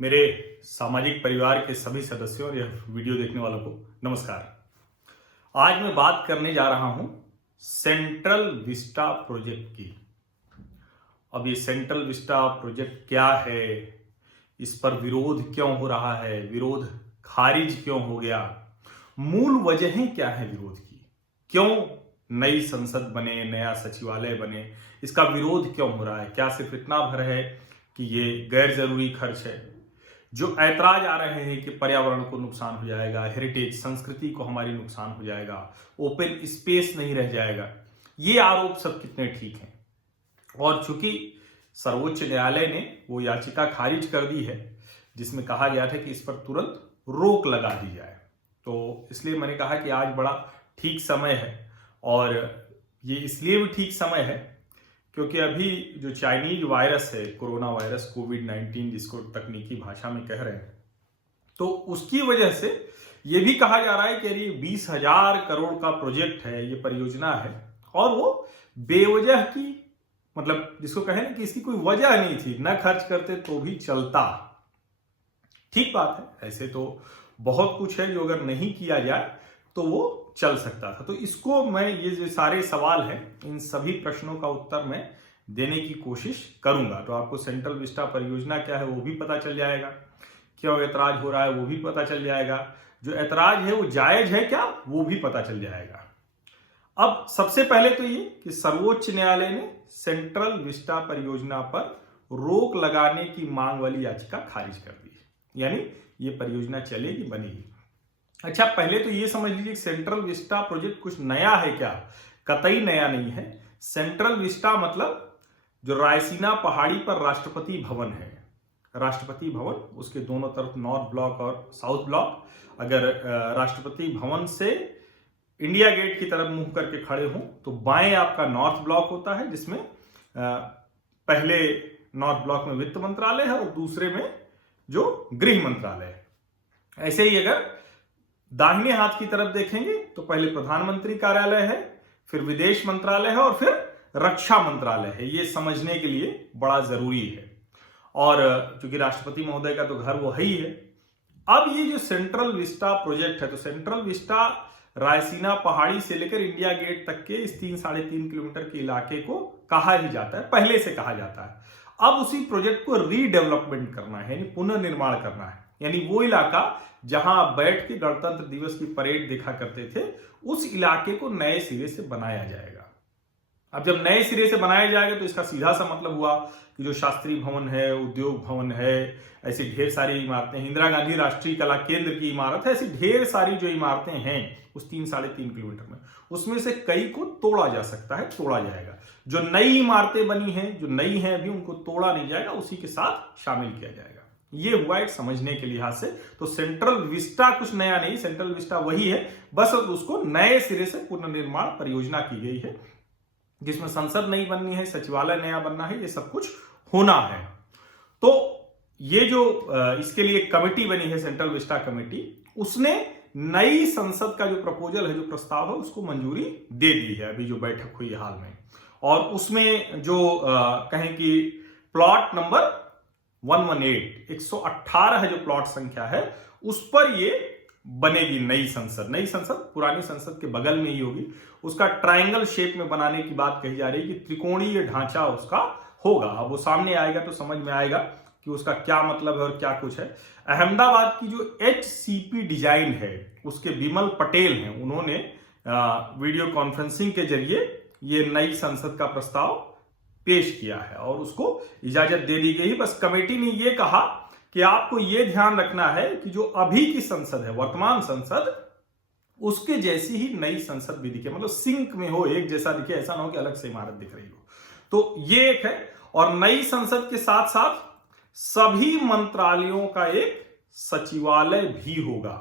मेरे सामाजिक परिवार के सभी सदस्यों और यह वीडियो देखने वालों को नमस्कार। आज मैं बात करने जा रहा हूं सेंट्रल विस्टा प्रोजेक्ट की। अब ये सेंट्रल विस्टा प्रोजेक्ट क्या है, इस पर विरोध क्यों हो रहा है, विरोध खारिज क्यों हो गया, मूल वजहें क्या है विरोध की, क्यों नई संसद बने, नया सचिवालय बने, इसका विरोध क्यों हो रहा है। क्या सिर्फ इतना भर है कि ये गैर जरूरी खर्च है। जो ऐतराज आ रहे हैं कि पर्यावरण को नुकसान हो जाएगा, हेरिटेज संस्कृति को हमारी नुकसान हो जाएगा, ओपन स्पेस नहीं रह जाएगा, ये आरोप सब कितने ठीक हैं। और चूंकि सर्वोच्च न्यायालय ने वो याचिका खारिज कर दी है जिसमें कहा गया था कि इस पर तुरंत रोक लगा दी जाए, तो इसलिए मैंने कहा कि आज बड़ा ठीक समय है। और ये इसलिए भी ठीक समय है क्योंकि अभी जो चाइनीज वायरस है, कोरोना वायरस कोविड-19 जिसको तकनीकी भाषा में कह रहे हैं, तो उसकी वजह से ये भी कहा जा रहा है कि ये 20,000 करोड़ का प्रोजेक्ट है, ये परियोजना है और वो बेवजह की, मतलब जिसको कहें ना कि इसकी कोई वजह नहीं थी, न खर्च करते तो भी चलता। ठीक बात है, ऐसे तो बहुत कुछ है जो अगर नहीं किया जाए तो वो चल सकता था। तो इसको मैं, ये जो सारे सवाल हैं, इन सभी प्रश्नों का उत्तर मैं देने की कोशिश करूंगा। तो आपको सेंट्रल विस्टा परियोजना क्या है वो भी पता चल जाएगा, क्यों ऐतराज हो रहा है वो भी पता चल जाएगा, जो ऐतराज है वो जायज है क्या वो भी पता चल जाएगा। अब सबसे पहले तो ये कि सर्वोच्च न्यायालय ने सेंट्रल विस्टा परियोजना पर रोक लगाने की मांग वाली याचिका खारिज कर दी, यानी ये परियोजना चलेगी, बनेगी। अच्छा, पहले तो ये समझ लीजिए सेंट्रल विस्टा प्रोजेक्ट कुछ नया है क्या? कतई नया नहीं है। सेंट्रल विस्टा मतलब जो रायसीना पहाड़ी पर राष्ट्रपति भवन है, राष्ट्रपति भवन, उसके दोनों तरफ नॉर्थ ब्लॉक और साउथ ब्लॉक। अगर राष्ट्रपति भवन से इंडिया गेट की तरफ मुंह करके खड़े हों तो बाएं आपका नॉर्थ ब्लॉक होता है, जिसमें पहले नॉर्थ ब्लॉक में वित्त मंत्रालय है और दूसरे में जो गृह मंत्रालय है। ऐसे ही अगर दाहिने हाथ की तरफ देखेंगे तो पहले प्रधानमंत्री कार्यालय है, फिर विदेश मंत्रालय है और फिर रक्षा मंत्रालय है। ये समझने के लिए बड़ा जरूरी है। और चूंकि राष्ट्रपति महोदय का तो घर वो ही है। अब ये जो सेंट्रल विस्टा प्रोजेक्ट है, तो सेंट्रल विस्टा रायसीना पहाड़ी से लेकर इंडिया गेट तक के इस 3-3.5 किलोमीटर के इलाके को कहा ही जाता है, पहले से कहा जाता है। अब उसी प्रोजेक्ट को रीडेवलपमेंट करना है, यानी पुनर्निर्माण करना है। यानी वो इलाका जहां आप बैठ के गणतंत्र दिवस की परेड देखा करते थे, उस इलाके को नए सिरे से बनाया जाएगा। अब जब नए सिरे से बनाया जाएगा तो इसका सीधा सा मतलब हुआ कि जो शास्त्री भवन है, उद्योग भवन है, ऐसी ढेर सारी इमारतें, इंदिरा गांधी राष्ट्रीय कला केंद्र की इमारत है, ऐसी ढेर सारी जो इमारतें हैं उस 3-3.5 किलोमीटर में, उसमें से कई को तोड़ा जा सकता है, तोड़ा जाएगा। जो नई इमारतें बनी हैं, जो नई हैं अभी, उनको तोड़ा नहीं जाएगा, उसी के साथ शामिल किया जाएगा। ये हुआ एक समझने के लिहाज से। तो सेंट्रल विस्टा कुछ नया नहीं, सेंट्रल विस्टा वही है, बस उसको नए सिरे से पुनर्निर्माण परियोजना की गई है, जिसमें संसद नई बननी है, सचिवालय नया बनना है, ये सब कुछ होना है। तो ये जो इसके लिए कमेटी बनी है, सेंट्रल विस्टा कमेटी, उसने नई संसद का जो प्रपोजल है, जो प्रस्ताव है, उसको मंजूरी दे दी है अभी जो बैठक हुई हाल में। और उसमें जो कहें कि प्लॉट नंबर 118 जो प्लॉट संख्या है, उस पर ये बनेगी नई संसद। नई संसद पुरानी संसद के बगल में ही होगी। उसका ट्रायंगल शेप में बनाने की बात कही जा रही है कि त्रिकोणीय ढांचा उसका होगा। अब वो सामने आएगा तो समझ में आएगा कि उसका क्या मतलब है और क्या कुछ है। अहमदाबाद की जो HCP डिजाइन है, उसके विमल पटेल हैं, उन्होंने वीडियो कॉन्फ्रेंसिंग के जरिए ये नई संसद का प्रस्ताव पेश किया है और उसको इजाजत दे दी गई। बस कमेटी ने यह कहा कि आपको यह ध्यान रखना है कि जो अभी की संसद है, वर्तमान संसद, उसके जैसी ही नई संसद भी दिखे, मतलब सिंक में हो, एक जैसा दिखे, ऐसा ना हो कि अलग से इमारत दिख रही हो। तो ये एक है। और नई संसद के साथ साथ सभी मंत्रालयों का एक सचिवालय भी होगा।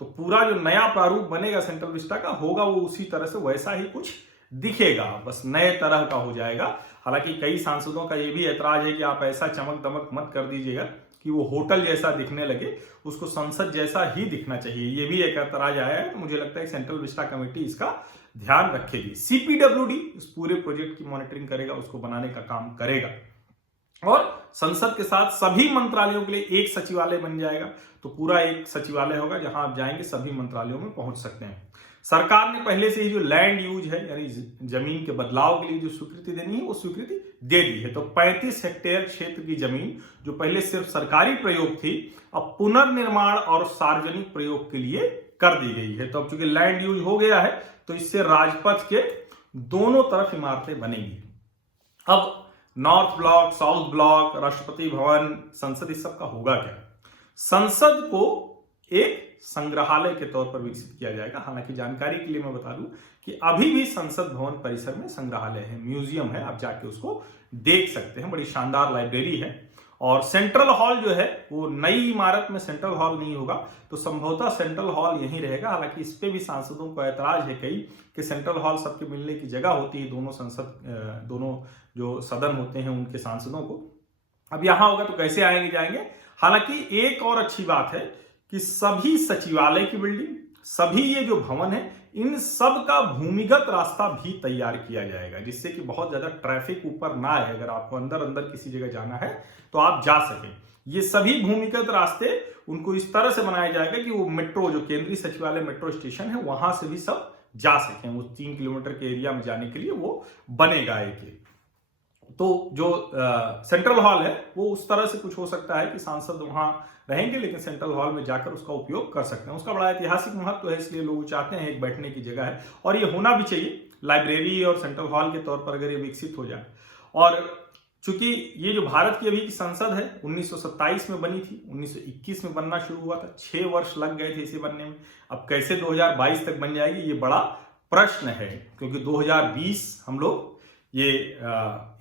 तो पूरा जो नया प्रारूप बनेगा सेंट्रल विस्टा का, होगा वो उसी तरह से, वैसा ही कुछ दिखेगा, बस नए तरह का हो जाएगा। हालांकि कई सांसदों का ये भी ऐतराज है कि आप ऐसा चमक दमक मत कर दीजिएगा कि वो होटल जैसा दिखने लगे, उसको संसद जैसा ही दिखना चाहिए। ये भी एक ऐतराज आया है। तो मुझे लगता है सेंट्रल विस्टा कमेटी इसका ध्यान रखेगी। CPWD इस पूरे प्रोजेक्ट की मॉनिटरिंग करेगा, उसको बनाने का काम करेगा। और संसद के साथ सभी मंत्रालयों के लिए एक सचिवालय बन जाएगा। तो पूरा एक सचिवालय होगा जहां आप जाएंगे सभी मंत्रालयों में पहुंच सकते हैं। सरकार ने पहले से ही जो लैंड यूज है यानी जमीन के बदलाव के लिए जो स्वीकृति देनी है वो स्वीकृति दे दी है। तो 35 हेक्टेयर क्षेत्र की जमीन जो पहले सिर्फ सरकारी प्रयोग थी अब पुनर्निर्माण और सार्वजनिक प्रयोग के लिए कर दी गई है। तो अब चूंकि लैंड यूज हो गया है तो इससे राजपथ के दोनों तरफ इमारतें बनेंगी। अब north block, south block, Rashtrapati Bhavan, संसद, इस सब का होगा क्या? संसद को एक संग्रहालय के तौर पर विकसित किया जाएगा। हालांकि जानकारी के लिए मैं बता दूं कि अभी भी संसद भवन परिसर में संग्रहालय है, म्यूजियम है, आप जाके उसको देख सकते हैं। बड़ी शानदार लाइब्रेरी है। और सेंट्रल हॉल जो है वो नई इमारत में सेंट्रल हॉल नहीं होगा, तो संभवतः सेंट्रल हॉल यहीं रहेगा। हालांकि इस पे भी सांसदों को ऐतराज है कई कि सेंट्रल हॉल सबके मिलने की जगह होती है, दोनों जो सदन होते हैं उनके सांसदों को। अब यहां होगा तो कैसे आएंगे जाएंगे। हालांकि एक और अच्छी बात है कि सभी सचिवालय की बिल्डिंग, सभी ये जो भवन है, इन सब का भूमिगत रास्ता भी तैयार किया जाएगा, जिससे कि बहुत ज्यादा ट्रैफिक ऊपर ना आए। अगर आपको अंदर अंदर किसी जगह जाना है तो आप जा सकें। ये सभी भूमिगत रास्ते उनको इस तरह से बनाया जाएगा कि वो मेट्रो, जो केंद्रीय सचिवालय मेट्रो स्टेशन है, वहां से भी सब जा सकें। वो 3 किलोमीटर के एरिया में जाने के लिए वो बनेगा एक। तो जो सेंट्रल हॉल है वो उस तरह से कुछ हो सकता है कि सांसद वहां रहेंगे लेकिन सेंट्रल हॉल में जाकर उसका उपयोग कर सकते हैं। उसका बड़ा ऐतिहासिक महत्व है, इसलिए लोग चाहते हैं एक बैठने की जगह है और ये होना भी चाहिए। लाइब्रेरी और सेंट्रल हॉल के तौर पर अगर ये विकसित हो जाए। और चूंकि ये जो भारत की अभी की संसद है 1927 में बनी थी, 1921 में बनना शुरू हुआ था, 6 वर्ष लग गए थे इसे बनने में। अब कैसे 2022 तक बन जाएगी ये बड़ा प्रश्न है, क्योंकि 2020 हम लोग ये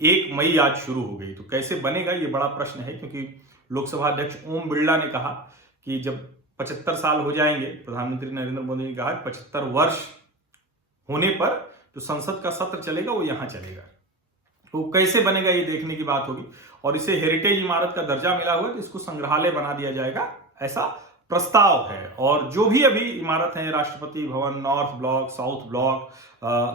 1 मई आज शुरू हो गई, तो कैसे बनेगा ये बड़ा प्रश्न है। क्योंकि लोकसभा अध्यक्ष ओम बिरला ने कहा कि जब 75 साल हो जाएंगे, प्रधानमंत्री नरेंद्र मोदी ने कहा 75 वर्ष होने पर जो संसद का सत्र चलेगा वो यहां चलेगा। तो कैसे बनेगा ये देखने की बात होगी। और इसे हेरिटेज इमारत का दर्जा मिला हुआ है तो इसको संग्रहालय बना दिया जाएगा, ऐसा प्रस्ताव है। और जो भी अभी इमारत है, Rashtrapati Bhavan, north block, south block,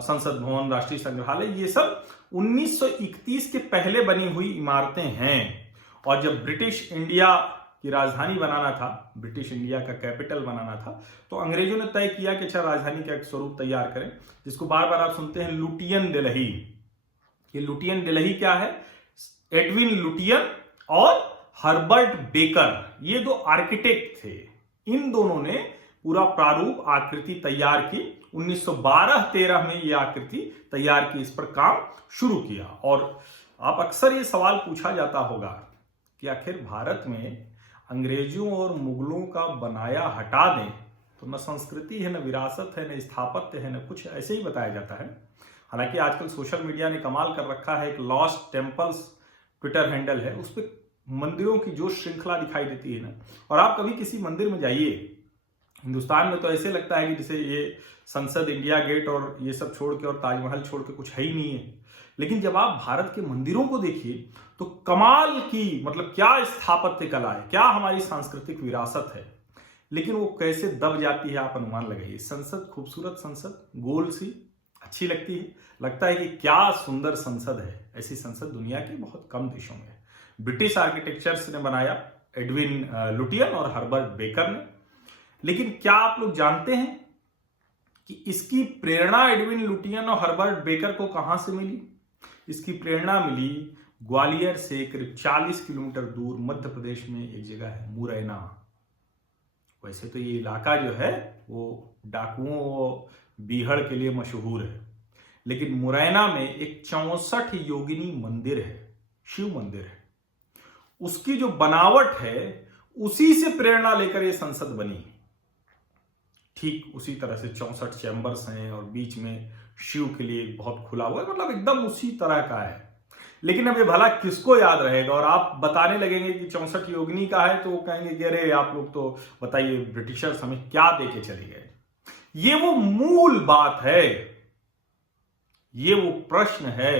संसद भवन, राष्ट्रीय संग्रहालय, ये सब 1931 के पहले बनी हुई इमारतें हैं। और जब ब्रिटिश इंडिया की राजधानी बनाना था, ब्रिटिश इंडिया का कैपिटल बनाना था, तो अंग्रेजों ने तय किया कि अच्छा राजधानी का एक स्वरूप तैयार करें, जिसको बार बार आप सुनते हैं लुटियन दिल्ली। ये लुटियन दिल्ली क्या है? एडविन लुटियन और हर्बर्ट बेकर, ये 2 आर्किटेक्ट थे। इन दोनों ने पूरा प्रारूप आकृति तैयार की। 1912-13 में ये आकृति तैयार की, इस पर काम शुरू किया। और आप अक्सर ये सवाल पूछा जाता होगा कि आखिर भारत में अंग्रेजों और मुगलों का बनाया हटा दें तो न संस्कृति है, न विरासत है, न स्थापत्य है, न कुछ, ऐसे ही बताया जाता है। हालांकि आजकल सोशल मीडिया ने कमाल कर रखा है, एक लॉस्ट टेम्पल्स ट्विटर हैंडल है, उस पर मंदिरों की जो श्रृंखला दिखाई देती है ना। और आप कभी किसी मंदिर में जाइए, हिंदुस्तान में तो ऐसे लगता है कि जैसे ये संसद, इंडिया गेट और ये सब छोड़ के और ताजमहल छोड़ के कुछ है ही नहीं है। लेकिन जब आप भारत के मंदिरों को देखिए तो कमाल की, मतलब क्या स्थापत्य कला है, क्या हमारी सांस्कृतिक विरासत है। लेकिन वो कैसे दब जाती है आप अनुमान लगाइए। संसद, खूबसूरत संसद, गोल सी, अच्छी लगती है, लगता है कि क्या सुंदर संसद है। ऐसी संसद दुनिया के बहुत कम देशों में है। ब्रिटिश आर्किटेक्चर्स ने बनाया, एडविन लुटियन और हर्बर्ट बेकर ने। लेकिन क्या आप लोग जानते हैं कि इसकी प्रेरणा एडविन लुटियन और हर्बर्ट बेकर को कहां से मिली? इसकी प्रेरणा मिली ग्वालियर से करीब 40 किलोमीटर दूर मध्य प्रदेश में एक जगह है मुरैना। वैसे तो ये इलाका जो है वो डाकुओं, बीहड़ के लिए मशहूर है, लेकिन मुरैना में एक 64 योगिनी मंदिर है, शिव मंदिर है। उसकी जो बनावट है उसी से प्रेरणा लेकर ये संसद बनी। ठीक उसी तरह से 64 चैम्बर्स हैं और बीच में शिव के लिए बहुत खुला हुआ है, मतलब एकदम उसी तरह का है। लेकिन अब ये भला किसको याद रहेगा? और आप बताने लगेंगे कि 64 योगिनी का है तो वो कहेंगे कि अरे आप लोग तो बताइए ब्रिटिशर्स हमें क्या देके चले गए। ये वो मूल बात है, ये वो प्रश्न है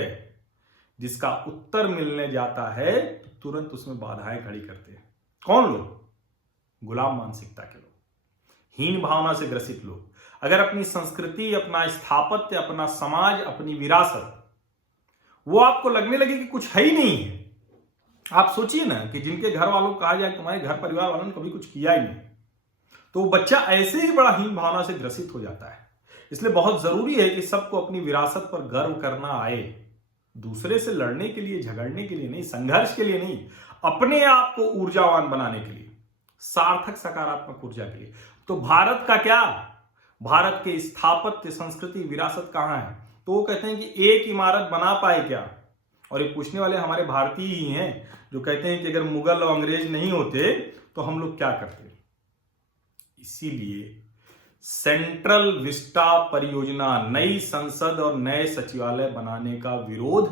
जिसका उत्तर मिलने जाता है तो तुरंत उसमें बाधाएं खड़ी करते हैं। कौन लोग? गुलाम मानसिकता के लोग, हीन भावना से ग्रसित लोग। अगर अपनी संस्कृति, अपना स्थापत्य, अपना समाज, अपनी विरासत वो आपको लगने लगे कि कुछ है ही नहीं है, आप सोचिए ना कि जिनके घर वालों को कहा जाए तुम्हारे घर परिवार वालों ने कभी कुछ किया ही नहीं, तो बच्चा ऐसे ही बड़ा हीन भावना से ग्रसित हो जाता है। इसलिए बहुत जरूरी है कि सबको अपनी विरासत पर गर्व करना आए, दूसरे से लड़ने के लिए, झगड़ने के लिए नहीं, संघर्ष के लिए नहीं, अपने आप को ऊर्जावान बनाने के लिए, सार्थक सकारात्मक ऊर्जा के लिए। तो भारत का क्या, भारत के स्थापत्य, संस्कृति, विरासत कहां है? तो वो कहते हैं कि एक इमारत बना पाए क्या? और ये पूछने वाले हमारे भारतीय ही हैं जो कहते हैं कि अगर मुगल और अंग्रेज नहीं होते तो हम लोग क्या करते। इसीलिए सेंट्रल विस्टा परियोजना, नई संसद और नए सचिवालय बनाने का विरोध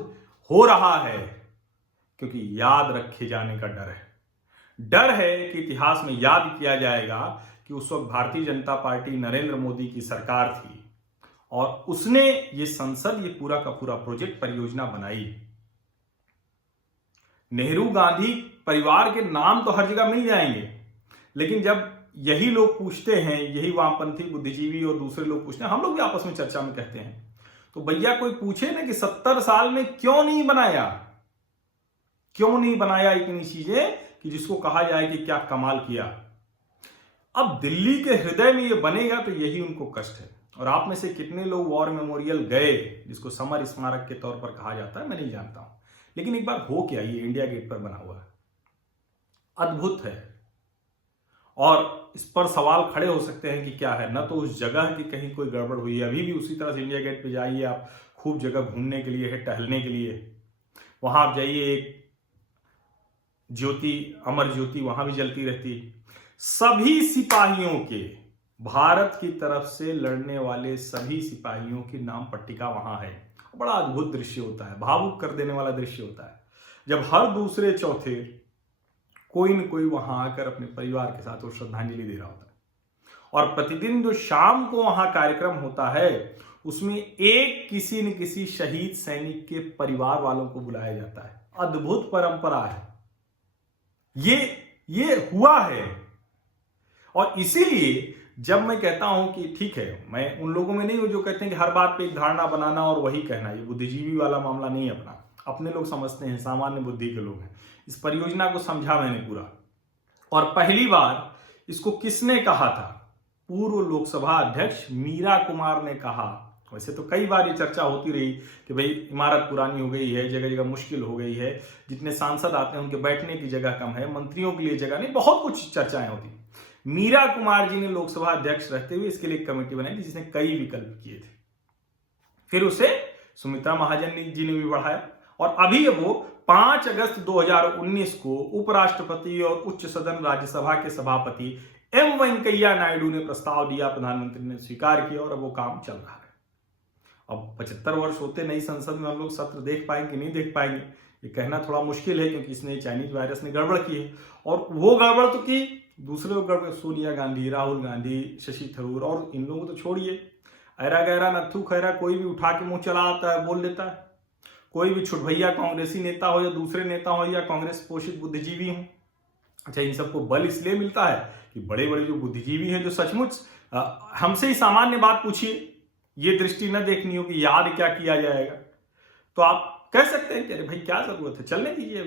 हो रहा है, क्योंकि याद रखे जाने का डर है। डर है कि इतिहास में याद किया जाएगा कि उस वक्त भारतीय जनता पार्टी, नरेंद्र मोदी की सरकार थी और उसने ये संसद, ये पूरा का पूरा प्रोजेक्ट, परियोजना बनाई। नेहरू गांधी परिवार के नाम तो हर जगह मिल जाएंगे, लेकिन जब यही लोग पूछते हैं, यही वामपंथी बुद्धिजीवी और दूसरे लोग पूछते हैं, हम लोग भी आपस में चर्चा में कहते हैं, तो भैया कोई पूछे ना कि 70 साल में क्यों नहीं बनाया, क्यों नहीं बनाया इतनी चीजें कि जिसको कहा जाए कि क्या कमाल किया। अब दिल्ली के हृदय में ये बनेगा तो यही उनको कष्ट है। और आप में से कितने लोग वॉर मेमोरियल गए, जिसको समर स्मारक के तौर पर कहा जाता है, मैं नहीं जानता हूं, लेकिन एक बार हो क्या, ये इंडिया गेट पर बना हुआ है, अद्भुत है। और इस पर सवाल खड़े हो सकते हैं कि क्या है, ना तो उस जगह की कहीं कोई गड़बड़ हुई है, अभी भी उसी तरह से इंडिया गेट पे जाइए आप, खूब जगह घूमने के लिए है, टहलने के लिए, वहां आप जाइए, एक ज्योति, अमर ज्योति वहां भी जलती रहती है। सभी सिपाहियों के, भारत की तरफ से लड़ने वाले सभी सिपाहियों की नाम पट्टिका वहां है। बड़ा अद्भुत दृश्य होता है, भावुक कर देने वाला दृश्य होता है, जब हर दूसरे चौथे कोई न कोई वहां आकर अपने परिवार के साथ वो श्रद्धांजलि दे रहा होता है। और प्रतिदिन जो शाम को वहां कार्यक्रम होता है, उसमें एक किसी न किसी शहीद सैनिक के परिवार वालों को बुलाया जाता है। अद्भुत परंपरा है, ये हुआ है। और इसीलिए जब मैं कहता हूं कि ठीक है, मैं उन लोगों में नहीं हूं जो कहते हैं कि हर बात पे एक धारणा बनाना और वही कहना, ये बुद्धिजीवी वाला मामला नहीं है अपने लोग समझते हैं, सामान्य बुद्धि के लोग हैं। इस परियोजना को समझा मैंने पूरा, और पहली बार इसको किसने कहा था? पूर्व लोकसभा अध्यक्ष मीरा कुमार ने कहा। वैसे तो कई बार ये चर्चा होती रही कि भाई इमारत पुरानी हो गई है, जगह जगह मुश्किल हो गई है, जितने सांसद आते हैं उनके बैठने की जगह कम है, मंत्रियों के लिए जगह नहीं, बहुत कुछ चर्चाएं होती। मीरा कुमार जी ने लोकसभा अध्यक्ष रहते हुए इसके लिए एक कमेटी बनाई थी, जिसने कई विकल्प किए थे। फिर उसे सुमित्रा महाजन जी ने भी बढ़ाया, और अभी वो 5 अगस्त 2019 को उपराष्ट्रपति और उच्च सदन राज्यसभा के सभापति एम वेंकैया नायडू ने प्रस्ताव दिया, प्रधानमंत्री ने स्वीकार किया, और अब वो काम चल रहा है। अब 75 वर्ष होते नई संसद में हम लोग सत्र देख पाएंगे नहीं देख पाएंगे, ये कहना थोड़ा मुश्किल है, क्योंकि इसने चाइनीज वायरस ने गड़बड़ की है। और वो गड़बड़ तो की, दूसरे लोग गड़बड़, सोनिया गांधी, राहुल गांधी, शशि थरूर, और इन लोगों को तो छोड़िए, ऐरा गैरा नत्थू खैरा कोई भी उठा के मुंह चला आता है, बोल लेता है। कोई भी छुटभैया कांग्रेसी नेता हो या दूसरे नेता हो या कांग्रेस पोषित बुद्धिजीवी हो, अच्छा, इन सबको बल इसलिए मिलता है कि बड़े बड़े जो बुद्धिजीवी हैं, जो सचमुच हमसे ही सामान्य बात पूछिए, ये दृष्टि न देखनी हो कि याद क्या किया जाएगा, तो आप कह सकते हैं कि अरे भाई क्या जरूरत है, चलने दीजिए,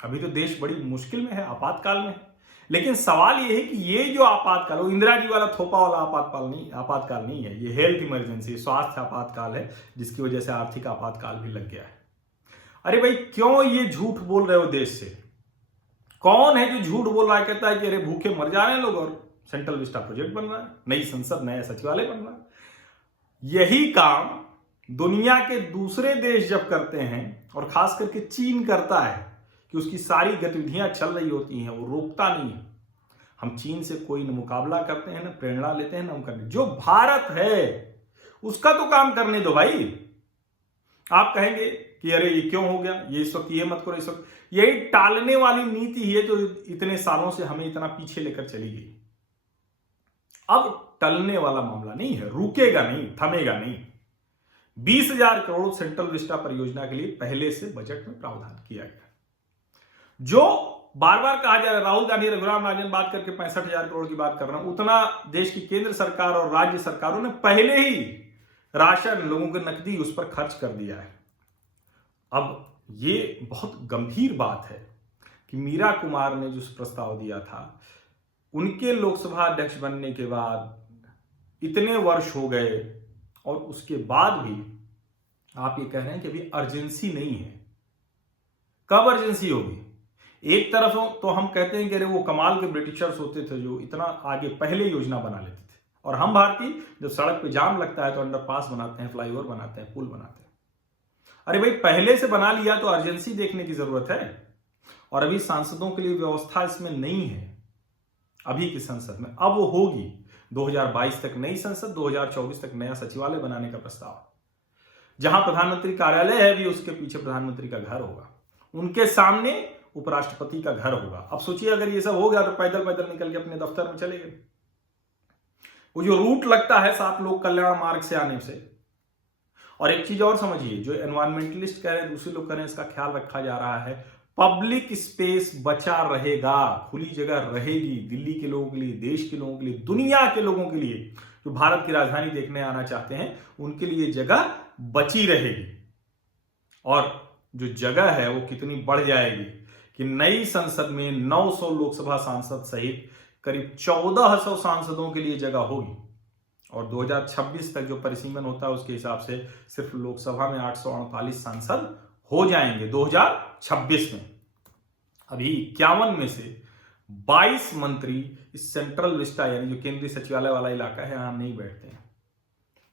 अभी तो देश बड़ी मुश्किल में है, आपातकाल में है। लेकिन सवाल ये है कि ये जो आपातकाल, वो इंदिरा जी वाला थोपा वाला आपातकाल नहीं है, ये हेल्थ इमरजेंसी, स्वास्थ्य आपातकाल है, जिसकी वजह से आर्थिक आपातकाल भी लग गया है। अरे भाई क्यों ये झूठ बोल रहे हो देश से? कौन है जो झूठ बोल रहा है, कहता है कि अरे भूखे मर जा रहे हैं लोग और सेंट्रल विस्टा प्रोजेक्ट बन रहा है, नई संसद, नया सचिवालय बन रहा है। यही काम दुनिया के दूसरे देश जब करते हैं, और खास करके चीन करता है, कि उसकी सारी गतिविधियां चल रही होती हैं, वो रोकता नहीं है। हम चीन से कोई न मुकाबला करते हैं, न प्रेरणा लेते हैं, न हम करने, जो भारत है उसका तो काम करने दो भाई। आप कहेंगे कि अरे ये क्यों हो गया, ये इस वक्त ये मत करो, इस वक्त, यही टालने वाली नीति ही है जो इतने सालों से हमें इतना पीछे लेकर चली गई। अब टलने वाला मामला नहीं है, रुकेगा नहीं, थमेगा नहीं। 20,000 करोड़ सेंट्रल विस्टा परियोजना के लिए पहले से बजट में प्रावधान किया गया, जो बार बार कहा जा रहा है, राहुल गांधी, रघुराम राजन बात करके 65,000 करोड़ की बात कर रहा हूं, उतना देश की केंद्र सरकार और राज्य सरकारों ने पहले ही राशन, लोगों के नकदी उस पर खर्च कर दिया है। अब ये बहुत गंभीर बात है कि मीरा कुमार ने जो प्रस्ताव दिया था, उनके लोकसभा अध्यक्ष बनने के बाद इतने वर्ष हो गए और उसके बाद भी आप ये कह रहे हैं कि अभी अर्जेंसी नहीं है। कब अर्जेंसी होगी? एक तरफ तो हम कहते हैं कि अरे वो कमाल के ब्रिटिशर्स होते थे जो इतना आगे पहले योजना बना लेते थे, और हम भारतीय जब सड़क पे जाम लगता है तो अंडरपास बनाते हैं, फ्लाईओवर बनाते हैं, पुल बनाते हैं। अरे भाई, पहले से बना लिया तो अर्जेंसी देखने की जरूरत है। और अभी सांसदों के लिए व्यवस्था इसमें नहीं है अभी की संसद में। अब वो होगी 2022 तक नई संसद, 2024 तक नया सचिवालय बनाने का प्रस्ताव। जहां प्रधानमंत्री कार्यालय है भी उसके पीछे प्रधानमंत्री का घर होगा, उनके सामने उपराष्ट्रपति का घर होगा। अब सोचिए अगर ये सब हो गया तो पैदल पैदल निकल के अपने दफ्तर में चले गए। वो जो रूट लगता है 7 लोक कल्याण मार्ग से आने से। और एक चीज और समझिए, जो एनवायरमेंटलिस्ट कह रहे हैं, दूसरे लोग कह रहे हैं, इसका ख्याल रखा जा रहा है, पब्लिक स्पेस बचा रहेगा, खुली जगह रहेगी दिल्ली के लोगों के लिए, देश के लोगों के लिए, दुनिया के लोगों के लिए जो भारत की राजधानी देखने आना चाहते हैं, उनके लिए जगह बची रहेगी। और जो जगह है वो कितनी बढ़ जाएगी कि नई संसद में 900 लोकसभा सांसद सहित करीब 1400 सांसदों के लिए जगह होगी। और 2026 तक जो परिसीमन होता है उसके हिसाब से सिर्फ लोकसभा में 848 सांसद हो जाएंगे 2026 में। अभी 51 में से 22 मंत्री इस सेंट्रल विस्टा यानी जो केंद्रीय सचिवालय वाला इलाका है यहां नहीं बैठते हैं,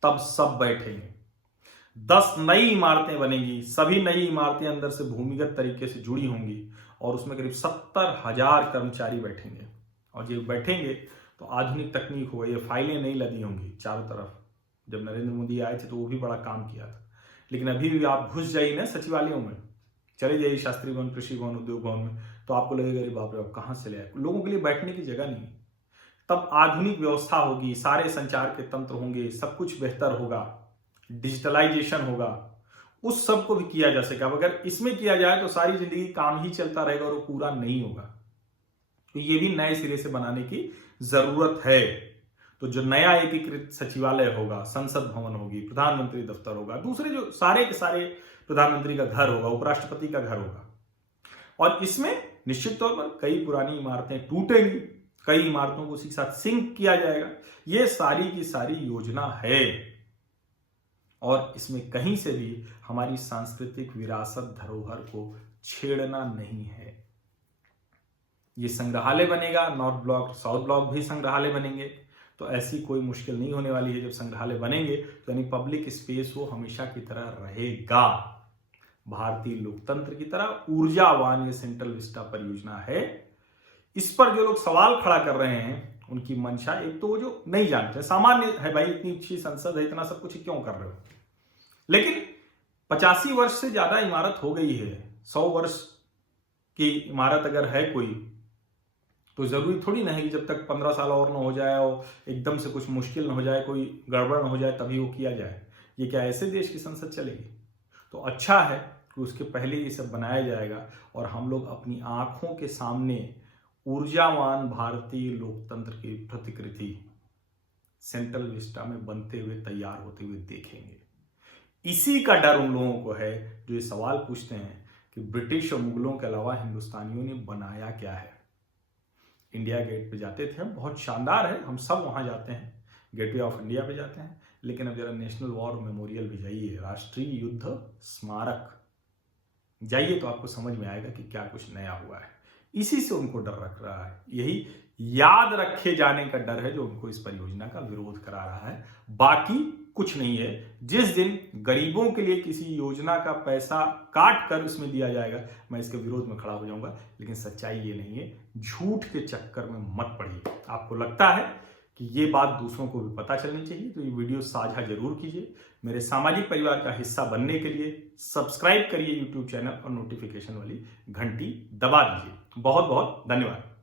तब सब बैठेंगे। 10 नई इमारतें बनेंगी, सभी नई इमारतें अंदर से भूमिगत तरीके से जुड़ी होंगी और उसमें करीब 70,000 कर्मचारी बैठेंगे। और जो बैठेंगे तो आधुनिक तकनीक होगा, ये फाइलें नहीं लदी होंगी चारों तरफ। जब नरेंद्र मोदी आए थे तो वो भी बड़ा काम किया था, लेकिन अभी भी आप घुस जाइए ना सचिवालयों में, चले जाइए शास्त्री भवन, कृषि भवन, उद्योग भवन में, तो आपको लगेगा अरे बाप रे बाप कहां से ले आए, लोगों के लिए बैठने की जगह नहीं। तब आधुनिक व्यवस्था होगी, सारे संचार के तंत्र होंगे, सब कुछ बेहतर होगा, डिजिटलाइजेशन होगा, उस सब को भी किया जा सकेगा। अगर इसमें किया जाए तो सारी जिंदगी काम ही चलता रहेगा और वो पूरा नहीं होगा। तो ये भी नए सिरे से बनाने की जरूरत है। तो जो नया एकीकृत सचिवालय होगा, संसद भवन होगी, प्रधानमंत्री दफ्तर होगा, दूसरे जो सारे के सारे प्रधानमंत्री का घर होगा, उपराष्ट्रपति का घर होगा। और इसमें निश्चित तौर पर कई पुरानी इमारतें टूटेंगी, कई इमारतों को उसी के साथ सिंक किया जाएगा। ये सारी की सारी योजना है और इसमें कहीं से भी हमारी सांस्कृतिक विरासत धरोहर को छेड़ना नहीं है। ये संग्रहालय बनेगा, नॉर्थ ब्लॉक साउथ ब्लॉक भी संग्रहालय बनेंगे, तो ऐसी कोई मुश्किल नहीं होने वाली है। जब संग्रहालय बनेंगे तो यानी पब्लिक स्पेस वो हमेशा की तरह रहेगा, भारतीय लोकतंत्र की तरह ऊर्जावान ये सेंट्रल विस्टा परियोजना है। इस पर जो लोग सवाल खड़ा कर रहे हैं उनकी मंशा, एक तो वो जो नहीं जानते, सामान्य है भाई इतनी अच्छी संसद है, इतना सब कुछ क्यों कर रहे हो, लेकिन 85 वर्ष से ज्यादा इमारत हो गई है। 100 वर्ष की इमारत अगर है कोई तो जरूरी थोड़ी ना है कि जब तक 15 साल और ना हो जाए और एकदम से कुछ मुश्किल ना हो जाए, कोई गड़बड़ ना हो जाए तभी वो किया जाए। ये क्या ऐसे देश की संसद चलेगी? तो अच्छा है कि उसके पहले ये सब बनाया जाएगा और हम लोग अपनी आंखों के सामने ऊर्जावान भारतीय लोकतंत्र की प्रतिकृति सेंट्रल विस्टा में बनते हुए, तैयार होते हुए देखेंगे। इसी का डर उन लोगों को है जो ये सवाल पूछते हैं कि ब्रिटिश और मुगलों के अलावा हिंदुस्तानियों ने बनाया क्या है। इंडिया गेट पे जाते थे हम, बहुत शानदार है, हम सब वहां जाते हैं, गेटवे ऑफ इंडिया पे जाते हैं, लेकिन अब जरा नेशनल वॉर मेमोरियल भी जाइए, राष्ट्रीय युद्ध स्मारक जाइए तो आपको समझ में आएगा कि क्या कुछ नया हुआ है। इसी से उनको डर रख रहा है, यही याद रखे जाने का डर है जो उनको इस परियोजना का विरोध करा रहा है, बाकी कुछ नहीं है। जिस दिन गरीबों के लिए किसी योजना का पैसा काट कर उसमें दिया जाएगा, मैं इसके विरोध में खड़ा हो जाऊंगा। लेकिन सच्चाई ये नहीं है, झूठ के चक्कर में मत पड़िए। आपको लगता है कि ये बात दूसरों को भी पता चलनी चाहिए तो ये वीडियो साझा जरूर कीजिए। मेरे सामाजिक परिवार का हिस्सा बनने के लिए सब्सक्राइब करिए यूट्यूब चैनल और नोटिफिकेशन वाली घंटी दबा दीजिए। बहुत बहुत धन्यवाद।